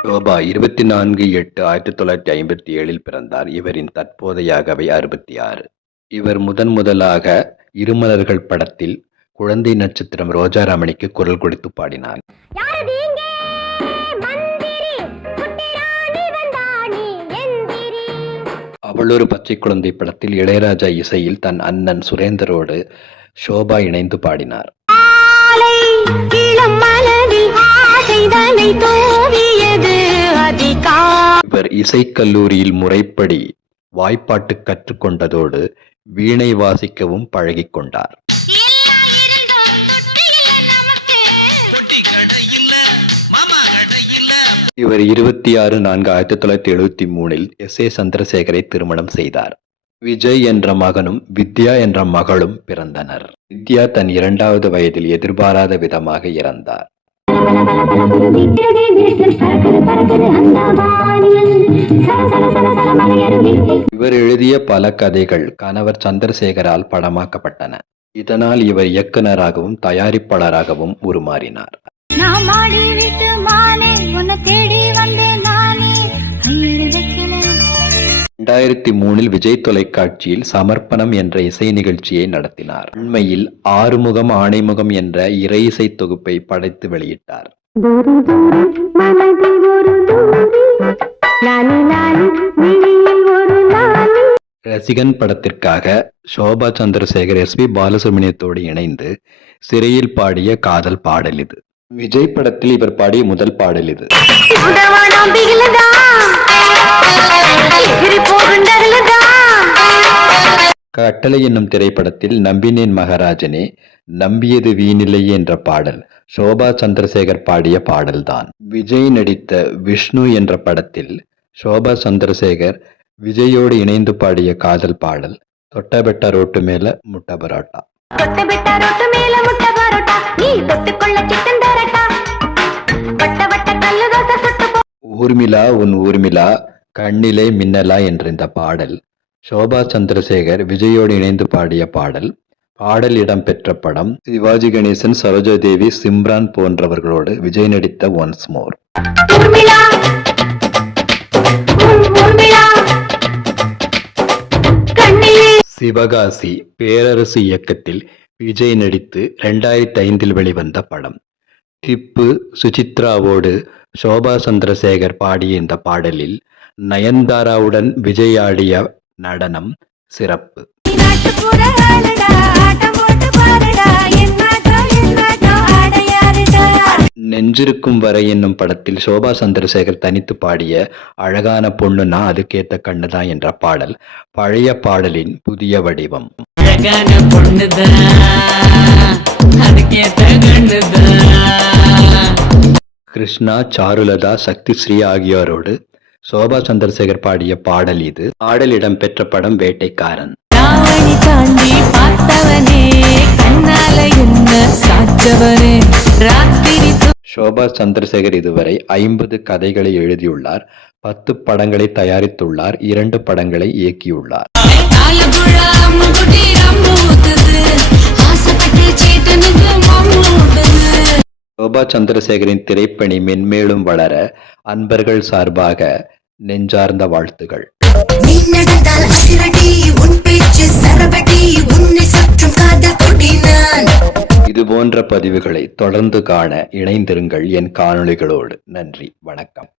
ஷோபா 24/8/1957 பிறந்தார். இவரின் தற்போதைய அகவை 66. இவர் முதலாக இருமலர்கள் படத்தில் குழந்தை நட்சத்திரம் ரோஜாராமணிக்கு குரல் கொடுத்து பாடினார். அவளொரு பச்சை குழந்தை படத்தில் இளையராஜா இசையில் தன் அண்ணன் சுரேந்தரோடு ஷோபா இணைந்து பாடினார். இவர் இசைக்கல்லூரியில் முறைப்படி வாய்ப்பாட்டு கற்றுக்கொண்டதோடு வீணை வாசிக்கவும் பழகிக் கொண்டார். இவர் 26/4/1973 எஸ். ஏ. சந்திரசேகரை திருமணம் செய்தார். விஜய் என்ற மகனும் வித்யா என்ற மகளும் பிறந்தனர். வித்யா தன் 2வது வயதில் எதிர்பாராத விதமாக இறந்தார். இவர் எழுதிய பல கதைகள் கணவர் சந்திரசேகரால் படமாக்கப்பட்டன. இதனால் இவர் இயக்குனராகவும் தயாரிப்பாளராகவும் உருமாறினார். 2003 விஜய் தொலைக்காட்சியில் சமர்ப்பணம் என்ற இசை நிகழ்ச்சியை நடத்தினார். உண்மையில் ஆறுமுகம் ஆணைமுகம் என்ற இறை இசை தொகுப்பை படைத்து வெளியிட்டார். ரசிகன் படத்திற்காக ஷோபா சந்திரசேகர் எஸ். பி. பாலசுப்ரமணியத்தோடு இணைந்து சிறையில் பாடிய காதல் பாடல் இது. விஜய் படத்தில் இவர் பாடிய முதல் பாடல் இது. கட்டளை என்னும் திரைப்படத்தில் நம்பினேன் மகாராஜனே நம்பியது வீணில்லை என்ற பாடல் ஷோபா சந்திரசேகர் பாடிய பாடல்தான். விஜய் நடித்த விஷ்ணு என்ற படத்தில் ஷோபா சந்திரசேகர் விஜயோடு இணைந்து பாடிய காதல் பாடல் தொட்டபெட்ட ரோட்டு மேல முட்டை பரோட்டா. ஊர்மிளா உன் ஊர்மிளா கண்ணிலே மின்னலா என்ற இந்த பாடல் ஷோபா சந்திரசேகர் விஜயோடு இணைந்து பாடிய பாடல். பாடல் இடம்பெற்ற படம் சிவாஜி கணேசன், சரோஜாதேவி, சிம்ரான் போன்றவர்களோடு விஜய் நடித்த ஒன்ஸ் மோர். சிவகாசி பேரரசு இயக்கத்தில் விஜய் நடித்து 2005 வெளிவந்த படம். திப்பு சுசித்ராவோடு ஷோபா சந்திரசேகர் பாடிய இந்த பாடலில் நயன்தாராவுடன் விஜய் ஆடிய நடனம் சிறப்பு. நெஞ்சிருக்கும் வரை என்னும் படத்தில் ஷோபா சந்திரசேகர் தனித்து பாடிய அழகான பொண்ணுனா அதுக்கேத்த கண்ணுதான் என்ற பாடல் பழைய பாடலின் புதிய வடிவம். கிருஷ்ணா, சாருலதா, சக்தி ஸ்ரீ ஆகியோரோடு ஷோபா சந்திரசேகர் பாடிய பாடல் இது. பாடல் இடம்பெற்ற படம் வேட்டைக்காரன். ஷோபா சந்திரசேகர் இதுவரை 50 கதைகளை எழுதியுள்ளார், 10 படங்களை தயாரித்துள்ளார், 2 படங்களை இயக்கியுள்ளார். ஷோபா சந்திரசேகரின் திரைப்பணி மென்மேலும் வளர அன்பர்கள் சார்பாக நெஞ்சார்ந்த வாழ்த்துகள். இதுபோன்ற பதிவுகளை தொடர்ந்து காண இணைந்திருங்கள் என் காணொளிகளோடு. நன்றி, வணக்கம்.